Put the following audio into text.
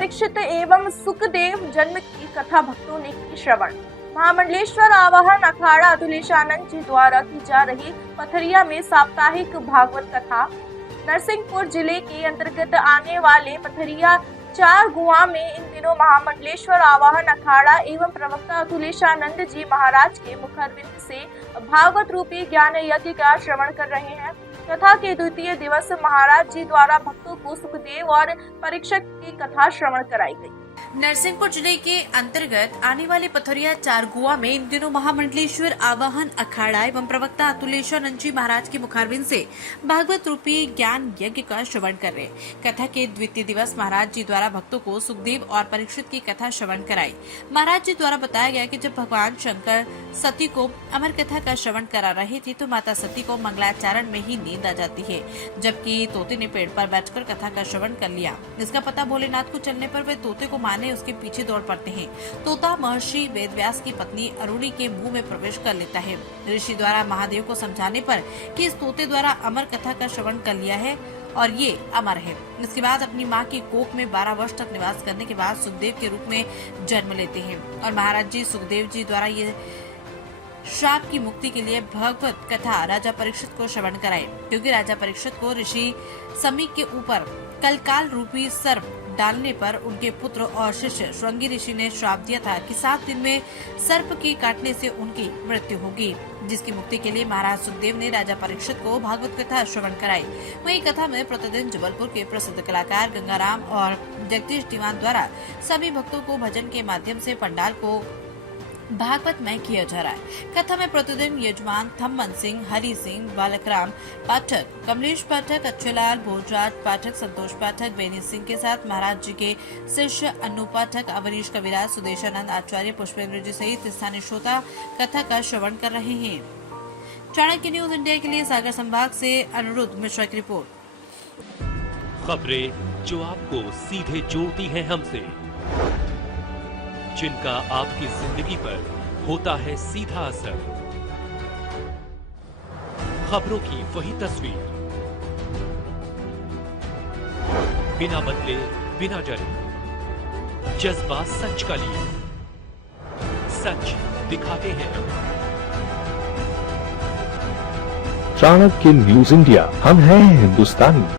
परीक्षित एवं सुखदेव जन्म की कथा भक्तों ने की श्रवण। महामंडलेश्वर आवाहन अखाड़ा अतुलेशानंद जी द्वारा की जा रही पथरिया में साप्ताहिक भागवत कथा। नरसिंहपुर जिले के अंतर्गत आने वाले पथरिया 4 गुआ में इन दिनों महामंडलेश्वर आवाहन अखाड़ा एवं प्रवक्ता अतुलेशानंद जी महाराज के मुखारविंद से भागवत रूपी ज्ञान यज्ञ का श्रवण कर रहे हैं। कथा के द्वितीय दिवस महाराज जी द्वारा भक्तों को सुखदेव और परीक्षक की कथा श्रवण कराई गई। नरसिंहपुर जिले के अंतर्गत आने वाले पथरिया 4 गुआ में इन दिनों महामंडलेश्वर आवाहन अखाड़ा एवं प्रवक्ता अतुलेशानंद जी महाराज के मुखारविंद से भागवत रूपी ज्ञान यज्ञ का श्रवण कर रहे। कथा के द्वितीय दिवस महाराज जी द्वारा भक्तों को सुखदेव और परीक्षित की कथा श्रवण कराई। महाराज जी द्वारा बताया गया कि जब भगवान शंकर सती को अमर कथा का श्रवण करा रहे थे तो माता सती को मंगलाचरण में ही नींद आ जाती है, जबकि तोते ने पेड़ पर बैठकर कथा का श्रवण कर लिया। इसका पता भोलेनाथ को चलने पर वे तोते को मारने उसके पीछे दौड़ पड़ते हैं। तोता महर्षि वेदव्यास की पत्नी अरुणी के मुंह में प्रवेश कर लेता है। ऋषि द्वारा महादेव को समझाने पर कि इस तोते द्वारा अमर कथा का श्रवण कर लिया है और ये अमर है। इसके बाद अपनी माँ की कोख में 12 वर्ष तक निवास करने के बाद सुखदेव के रूप में जन्म लेते हैं और महाराज जी सुखदेव जी द्वारा ये श्राप की मुक्ति के लिए भगवत कथा राजा परीक्षित को श्रवण कराए, क्योंकि राजा परीक्षित को ऋषि समीक के ऊपर कलकाल रूपी सर्प डालने पर उनके पुत्र और शिष्य श्रृंगी ऋषि ने श्राप दिया था कि 7 दिन में सर्प के काटने से उनकी मृत्यु होगी, जिसकी मुक्ति के लिए महाराज सुखदेव ने राजा परीक्षित को भागवत कथा श्रवण कराई। वहीं कथा में प्रतिदिन जबलपुर के प्रसिद्ध कलाकार गंगाराम और जगदीश दीवान द्वारा सभी भक्तों को भजन के माध्यम से पंडाल को भागवतमय किया जा रहा है। कथा में प्रतिदिन यजमान थम्मन सिंह, हरि सिंह, बालकराम पाठक, कमलेश पाठक, अच्छेलाल, भोजराज पाठक, संतोष पाठक, बेनी सिंह के साथ महाराज जी के शिष्य अनु पाठक, अवरीश कविराज, सुदेशानंद आचार्य, पुष्पेंद्र जी सहित स्थानीय श्रोता कथा का श्रवण कर रहे हैं। चाणक्य न्यूज इंडिया के लिए सागर संभाग से अनुरुद्ध मिश्रा की रिपोर्ट। खबरें जो आपको सीधे जोड़ती हैं हमसे, जिनका आपकी जिंदगी पर होता है सीधा असर, खबरों की वही तस्वीर, बिना बदले बिना डरे, जज्बा सच का लिए, सच दिखाते हैं। चाणक्य न्यूज इंडिया, हम हैं हिंदुस्तानी।